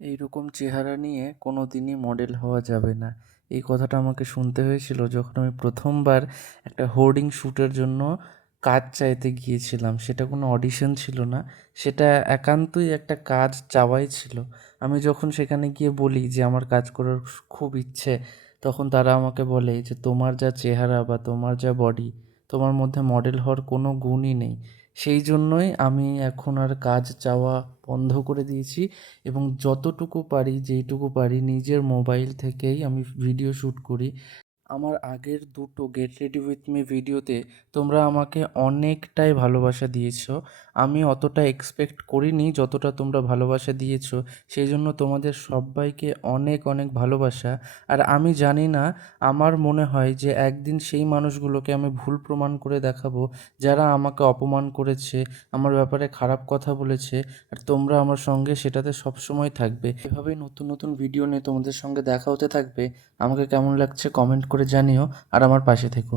এইরকম চেহারা নিয়ে কোনো দিনই মডেল হওয়া যাবে না। এই কথাটা আমাকে শুনতে হয়েছিল যখন আমি প্রথমবার একটা হোর্ডিং শ্যুটের জন্য কাজ চাইতে গিয়েছিলাম। সেটা কোনো অডিশন ছিল না, সেটা একান্তই একটা কাজ চাওয়াই ছিল। আমি যখন সেখানে গিয়ে বলি যে আমার কাজ করার খুব ইচ্ছে, তখন তারা আমাকে বলে যে তোমার যা চেহারা বা তোমার যা বডি, তোমার মধ্যে মডেল হওয়ার কোনো গুণই নেই। সেই জন্যই আমি এখন আর কাজ চাওয়া বন্ধ করে দিয়েছি এবং যতটুকু পারি যেইটুকু পারি নিজের মোবাইল থেকেই আমি ভিডিও শ্যুট করি। আমার আগের দুটো গেট রেডি উইথ মি ভিডিওতে তোমরা আমাকে অনেকটাই ভালোবাসা দিয়েছো। আমি অতটা এক্সপেক্ট করিনি যতটা তোমরা ভালোবাসা দিয়েছো। সেই জন্য তোমাদের সব্বাইকে অনেক অনেক ভালোবাসা। আর আমি জানি না, আমার মনে হয় যে একদিন সেই মানুষগুলোকে আমি ভুল প্রমাণ করে দেখাবো যারা আমাকে অপমান করেছে, আমার ব্যাপারে খারাপ কথা বলেছে। আর তোমরা আমার সঙ্গে সেটাতে সবসময় থাকবে। এভাবেই নতুন নতুন ভিডিও নিয়ে তোমাদের সঙ্গে দেখা হতে থাকবে। আমাকে কেমন লাগছে কমেন্ট করে জানিও, আর আমার পাশে থেকো।